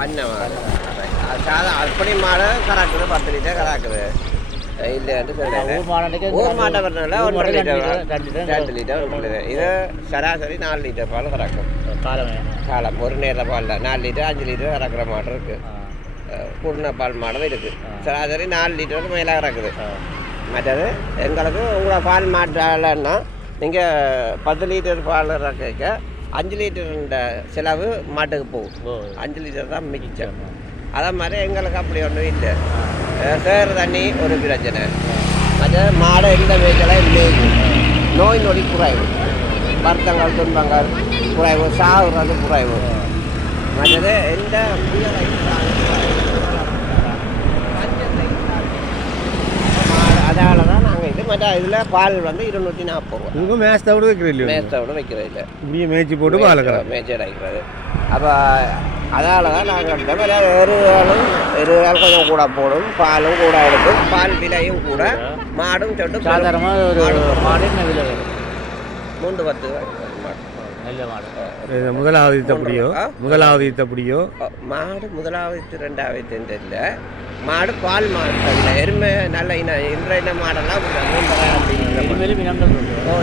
பண்ண மாடு சாதா அப்படி மாடு கறாக்குது 10 லிட்டர் கறாக்குது இல்லைன்னு சொல்லுறேன். ஊர் மாட்டை வரனால 1 லிட்டர் 2 லிட்டர் இது சராசரி 4 லிட்டர் பால் கறக்கும். காலம் ஒரு நேரம் பால் 4 லிட்டர் 5 லிட்டர் கறக்கிற மாடு இருக்கு. குருணை பால் மாடும் இருக்கு. சராசரி 4 லிட்டருக்கு மேலே கறக்குது. மற்றது எங்களுக்கு உங்களை பால் மாட்டாலன்னா நீங்கள் 10 லிட்டர் பால் கறக்க 5 லிட்டருன்ற செலவு மாட்டுக்கு போகும். 5 லிட்டர் தான் மிச்சம். அதே மாதிரி எங்களுக்கு அப்படி ஒன்றும் இல்லை. சேறு தண்ணி ஒரு பிரச்சனை. மற்ற மாடை எந்த வேலையெல்லாம் இல்லை. நோய் நொடி குறைவு, வருத்தங்கள் துன்பங்கள் குறைவு, சாகுறது குறைவு. மற்றது எந்த அதனால தான் நாங்கள் இது மற்ற இதில் பால் வந்து 240 ரூபா. மேட்சோடு வைக்கிறது மேட்சோடு வைக்கிறது இல்லை. இப்படியே மேய்ச்சி போட்டு பால் மேய்ச்சி அடைக்கிறது. அப்போ அதனால தான் நாங்கள் இந்த மாதிரி எருவாலும் கொஞ்சம் கூட போடும், பாலும் கூட எடுக்கும், பால் விலையும் கூட, மாடும் சொட்டு சாதாரணமாக ஒரு மாடு என்ன விலை வரும்? 310 நல்ல மாடு. முதலாவது இத்தப்படியோ மாடு முதலாவது 2வது இல்லை. மாடு பால் மாடு இல்லை. எருமை நல்ல இன்றைய மாடெல்லாம் 3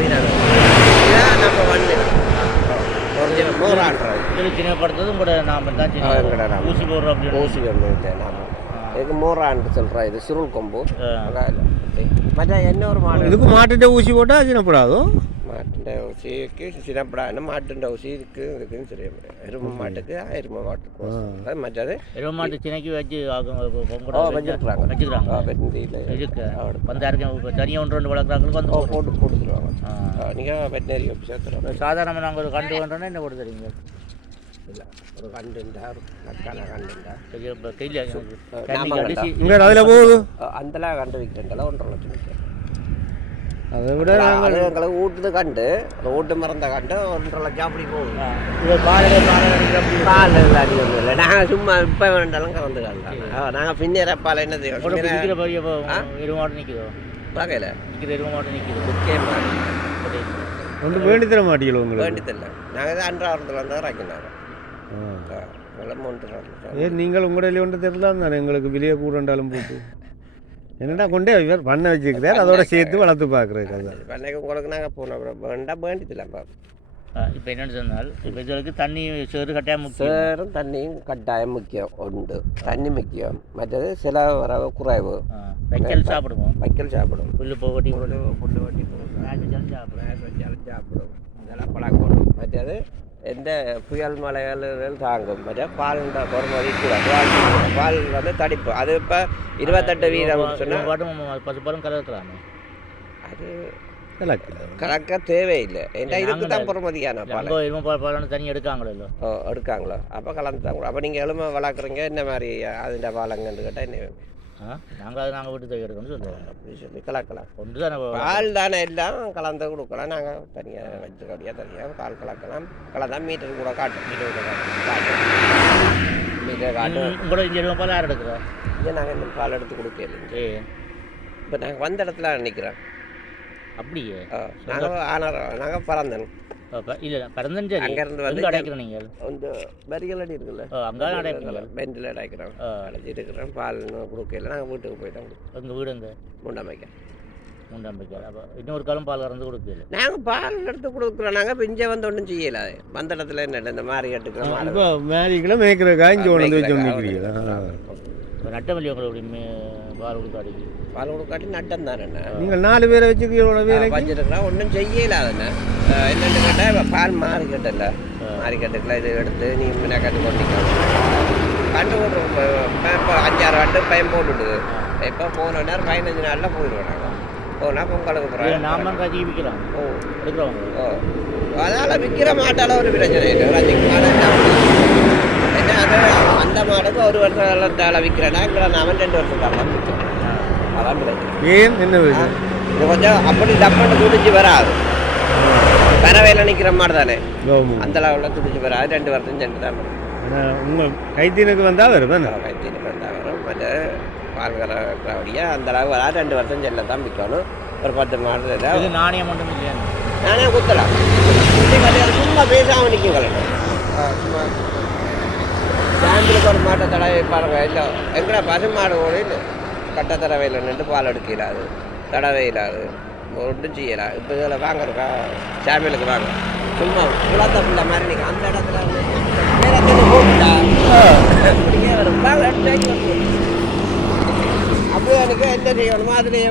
இனங்கள் இதான் நம்ம வந்து சின்னப்படுத்துறதும் கூட நாம தான் ஊசி போடுறோம். அப்படின்னு ஊசி நாம இதுக்கு மோரான்னு சொல்கிறோம். இது சுருள் கொம்பு. மற்ற என்ன ஒரு மாடு இதுக்கு மாட்டுட்ட ஊசி போட்டால் சின்னப்படாதோ? மாட்டுண்ட ஊசிக்கு சின்னப்படாது. மாட்டுண்ட ஊசி இருக்குன்னு தெரிய முடியாது. எருமை மாட்டுக்கு எருமை மாட்டுக்கு. மற்றது எருமை மாட்டு சினைக்கு வச்சு வச்சுருக்குறாங்க. தனியாக 1-2 வளர்க்குறாங்களுக்கு வந்து போட்டுருவாங்க. நீங்கள் வெட்டினரி சேர்த்துருவோம். சாதாரணமாக நாங்கள் ஒரு கண்டு வேண்டோன்னா என்ன போட்டு தரீங்க? இல்லை ஒரு கண்டுண்டா ஒரு நக்கால கண்டுண்டா கையில் அதில் போகுது. அந்தலாம் கண்டு விற்கிறேன்டா 1.5 லட்சம் விற்கிறேன். அதை விட அது எங்களுக்கு வீட்டுது கண்டு வீட்டு மறந்த கண்டு 1.5 லட்சம் அப்படி போகுது. பால் அதிகம் இல்லை. நாங்கள் சும்மா இப்போ வேண்டாலும் கலந்து கலந்தாங்க. நாங்கள் பின்னேற பால் என்ன செய்வோம்? பார்க்கல முக்கியமாக ஒன்று வேண்டி தர மாட்டீங்களோ? உங்களுக்கு வேண்டி தரல. நாங்கள் தான் 2,000 வந்தால் ராக்கினாங்க. நீங்கள் உங்களுடைய ஒன்று தெரியலாம் தானே. எங்களுக்கு விலையை கூடண்டாலும் போட்டு என்னடா கொண்டே இவர் பண்ண வச்சுருக்கிறார். அதோட சேர்த்து வளர்த்து பார்க்குறது பண்ணைக்கு உங்களுக்கு நாங்கள் போனோம் வேண்டாம் வேண்டியதில்லை. இப்போ என்னென்னு சொன்னால் இப்போ இதுக்கு தண்ணி சேறு கட்டாயம் சேரும் தண்ணியும் கட்டாயம் முக்கியம். உண்டு தண்ணி முக்கியம். மற்றது சில வரவு குறைவு. வைக்கல் சாப்பிடுவோம். புல்லு வட்டி சாப்பிடும். இதெல்லாம் பழக்கணும். மற்றது எந்த புயல் மலைகள் தாங்கும். மற்ற பால் பொறுமதி கூட பால் வந்து தடிப்பு. அது இப்போ 28 வீதம் சொன்னால் 10 பாலும் கலக்கலாமே. அது கலக்க தேவையில்லை. ஏன்னா இதுக்கு தான் பொறுமதியான பால் தண்ணி எடுக்காங்களோ? எடுக்காங்களோ? அப்போ கலந்து தான் கூட. அப்போ நீங்கள் எலுமை வளர்க்குறீங்க என்ன மாதிரி அதுண்ட பாலங்கன்னு கேட்டால் என்ன நாங்கள் வீட்டு தண்ணி எடுக்கணும்னு சொல்லுவோம். அப்படி சொல்லி கலக்கலாம். ஒன்று தானே பால் தானே எல்லாம் கலந்து கொடுக்கலாம். நாங்கள் தனியாக வச்சுக்கடியாக தனியாக பால் கலக்கலாம். கலந்தா மீட்டர் கூட காட்டும். மீட்டர் காட்டும். கூட இங்கே பால் யார் எடுக்கிறோம்? இங்கே நாங்கள் இந்த பால் எடுத்து கொடுக்கல. இப்போ நாங்கள் வந்த இடத்துல நிற்கிறோம். அப்படியே நாங்கள் பறந்தன் இல்லை பறந்தன். சரி, அங்கேருந்து வந்து அடைக்கிறோம். நீங்கள் இந்த வரிகள் அடி இருக்குல்ல, அங்கே அடைக்கிறோம். பெண்டில் அடைக்கிறோம். அடைச்சி இருக்கிறோம். பால் கொடுக்கல. நாங்கள் வீட்டுக்கு போயிட்டோம். எங்கள் வீடு எங்கே? முண்டமைக்கா. அப்போ இன்னொரு காலம் பால் கறந்து கொடுக்கல. நாங்கள் பால் எடுத்து கொடுக்குறோம். நாங்கள் இப்போ இங்கே வந்து ஒன்றும் செய்யலை. வந்த இடத்துல என்ன இந்த மாதிரி கட்டுக்கிறோம். இப்போ மேரிக்கெல்லாம் மேய்க்கிறக்கா இங்கே ஒன்று வச்சு நட்டமல்லி உங்களை அப்படி பால் கொடுக்காடி நட்டம் தானே. நீங்கள் 4 பேரை வச்சுருக்கிறோம். ஒன்றும் செய்யலாதுண்ணே. என்னென்னு கேட்டால் பால் மாறிக்கட்டில்ல. மாறிக்கட்டுக்கெல்லாம் இது எடுத்து நீ முன்ன கட்டு கொண்டிக்கலாம். கண்டு கொண்டு இப்போ 5-6 கண்டு பயம் போட்டுவிடுது. இப்போ போன நேரம் 15 நாளில் போயிடுவோம். நாங்கள் போனால் பொங்கலுக்கு போகிறோம். விற்கிறோம். அதனால் விற்கிற மாட்டால் ஒரு பிரச்சனை இல்லை. ஒரு 5 மாடு என்ன அது அந்த மாடுக்கு 1 வருஷம் விற்கிறேன்னா அவன் 2 வருஷம் தான் விற்கிறேன். அதான் ஏன் என்ன இது கொஞ்சம் அப்படி டப்பாண்டு துடிச்சு வராது. பறவையில் நிற்கிற மாடு தானே. அந்த லெவலில் துடிச்சு வராது. 2 வருஷம் சென்று தான் வரும். உங்கள் கைத்தீனுக்கு வந்தால் வரும். கைத்தீனுக்கு வந்தால் வரும். மற்ற பால் கறக்கிறபடியாக அந்த அளவு வராது. 2 வருஷம் செல்ல தான் விற்கணும். ஒரு 10 மாடு நாணயம் மட்டும் இல்லையா? நானே குத்தலாம். சும்மா பேசாமல் நிற்கும் கலட்டும். சும்மா சாயந்தரம் மாட்டை தடவை பாருங்க இல்லை எங்கடா பசு மாடு கூட இல்லை கட்ட தடவையில் நின்று பால் எடுக்கலாது தடவை இல்லாது ஒன்றும் செய்யலாம் இப்போ இதில் வாங்கறக்கா சாமியலுக்கு வாங்க சும்மா குளத்த பிள்ளை மாதிரி நீங்கள் அந்த இடத்துல போட்டுட்டா அப்படியே வரும் அப்படியே எனக்கு என்ன செய்யணுமோ அதுலேயே